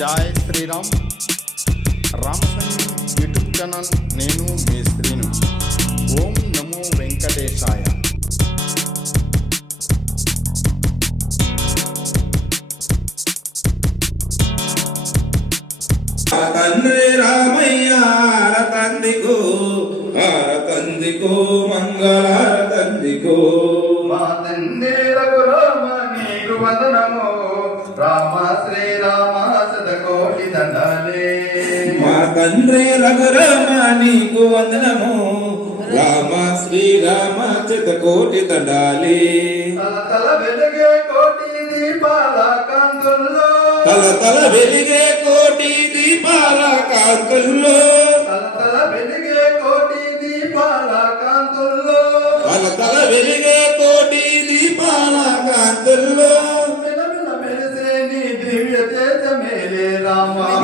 Joy Shriram రామసన్ YouTube channel నేను మీ శ్రీను. ఓం నమో వెంకటేశాయ. తండ్రి రామయ్య తందికు తందికు మంగళ తందికు మా తండ్రి రఘురామ నీకు వందనము. రామ మా తండ్రి రఘురామ నీకు వందనము రామ శ్రీరామ తండాలి తల తల వెలుగే కోటి దీపాల కాంతుల్లో. తల తల వెలిగే కోటి దీపాల కాంతుల్లో. తల తల వెలుగే కోటి దీపాల కాంతుల్లో.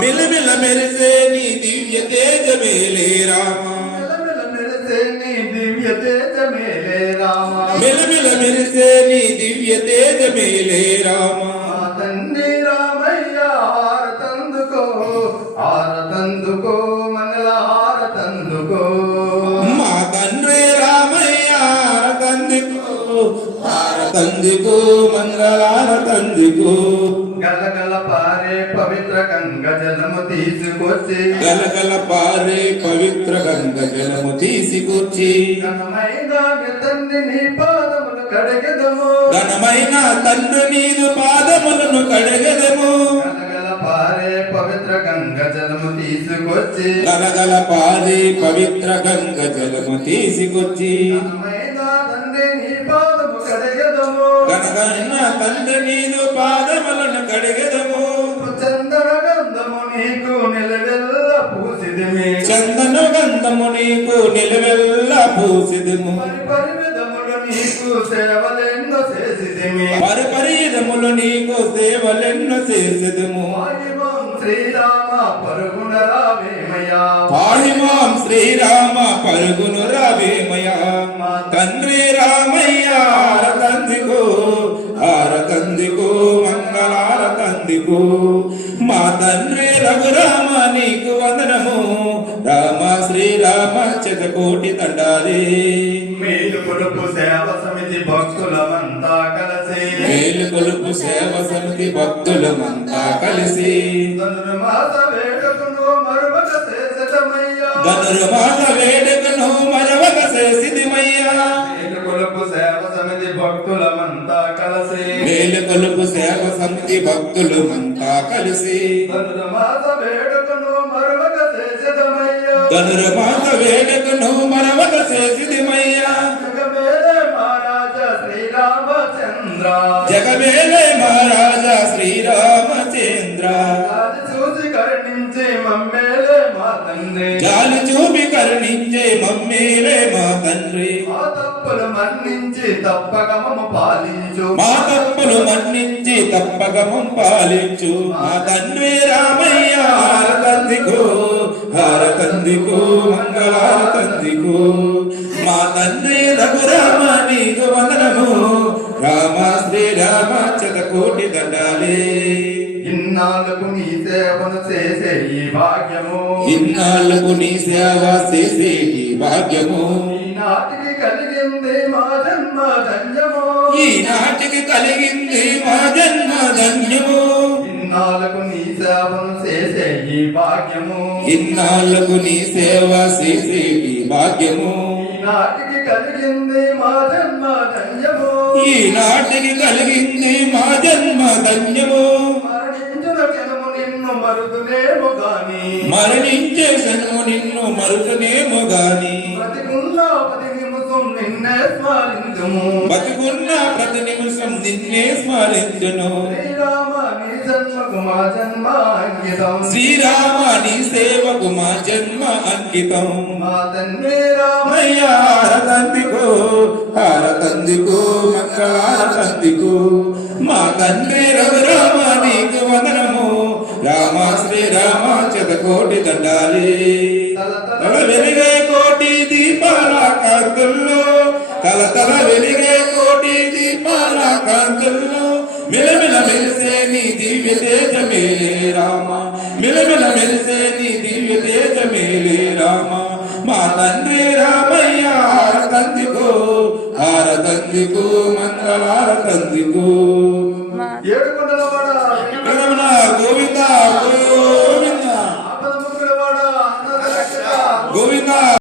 మిలమిల మెరిసే నీ దివ్య తేజమేలే రామ మిలమిల మెరిసే నీ దివ్య తేజమేలే రామ మిలమిల మెరిసే నీ దివ్య తేజమేలే రామ మా తండ్రి రామయ్య హారతందుకో హారతందుకో మంగళ హారతందుకో మా తండ్రి రామయ్య తందుకు తందుకు మంగళార తందుకు గలగల పారే పవిత్ర గంగ జలము తీసుకొచ్చి. గలగల పారే పవిత్ర గంగ జలము తీసుకొచ్చి. ఘనమైన తండ్రి నీ పాదములు కడగదము. ఘనమైన తండ్రి నీదు పాదములను కడగదము. గలగల పారే పవిత్ర గంగ జలము తీసుకొచ్చి. గలగల పారే పవిత్ర గంగ జలము తీసుకొచ్చి. ఘనమైన తండ్రి నీ పాదము కడగదము. గనగన తండ్రి నీదు పాదములను కడగదము. గంధము నీకు నిలవెల్ల పూసిదము మరి పరిమితములు నీకు సేవలెన్నో చేసిదిమి పరిపరీదములు నీకు సేవలెన్నో చేసెదము వాయువం శ్రీరామ పరుగుణ రావేమయ్యా. పాహిమాం శ్రీరామ పరుగును రావేమయ తండ్రి రామయ్య తందికు ఆరతందికు మంగళార తందికు మా తండ్రి రఘురామ నీకు శ్రీరామ చతకోటి తండాలి మేలు కొడుకు సేవ సమితి భక్తులమంతా కలిసి. మేలు కొలుపు సేవ సమితి భక్తులమంతా కలిసి. ధనుర్మాస వేడుకను మరువక చేసటమయ్యా ధనుర్మాస వేడుకను మరవక చేసిదిమయ్యా. మేలు కొడుకు సేవ సమితి భక్తులమంతా కలిసి. మేలు కొలుపు సేవ సమితి భక్తులమంతా కలిసి. ధనుర్మాస వేడుకను మరువక చేసటమయ్యా ధనుర్మాస వేడుకను మరవక మహారాజా శ్రీరామచంద్ర. జగమేలే మహారాజా శ్రీరామచంద్ర. అది చూసి కరుణించి మమ్మేలే మా తండ్రి. చూపి కరుణించే మమ్మేలే మా తండ్రి. మా తప్పులు మన్నించి తప్పక మమ్మ పాలించు. మా తప్పులు మన్నించి తప్పకమం పాలించు. మా తండ్రి హారతందికు మంగళారతందికు మా తండ్రి రఘురామ నీకు వందనము. రామ శ్రీరామ చతకోటి దండాలే. ఇన్నాళ్ళకు నీ సేవను చేసే ఈ భాగ్యము. ఇన్నాళ్ళకు నీ సేవ చేసేటి భాగ్యము. ఈనాటికి కలిగింది మా జన్మ ధన్యము. ఈనాటికి కలిగింది మా జన్మ ధన్యము. ఇన్నాళ్ళకు నీ సేవను చేసే ఈ భాగ్యము. ఇన్నాళ్ళకు నీ సేవ చేసేటి భాగ్యము. ఈనాటికి కలిగింది మా జన్మ ధన్యము. ఈనాటికి కలిగింది మా జన్మ ధన్యము. మరణించిన క్షణము నిన్ను మరుదునేమో గాని. నిన్ను పది నిమిషం నిన్నే స్మరించుము. బతికున్న ప్రతి నిమిషం నిన్నే స్మరించును. శ్రీరామ నీ జన్మకు మా జన్మ అంకితం. శ్రీరామ నీ సేవకు మా జన్మ అంకితం. మా తండ్రి రామ. అయ్యా తందికు తందికు మంగళారతందికు మా తండ్రి రఘురామ నీకు వందనము. రామ శ్రీరామ చతకోటి దండాలి. తల వెలిగే కాంతుల్లో మిలమిల మెరిసే నీ దివ్య తేజమే రామ. మిలమిల మెరిసే నీ దివ్య తేజమేలే రామ. మా తండ్రి రామయ్య ఆరతందికో ఆరతందికో మంగళారతందికో. ఏడుకొండలవాడ రమణ గోవింద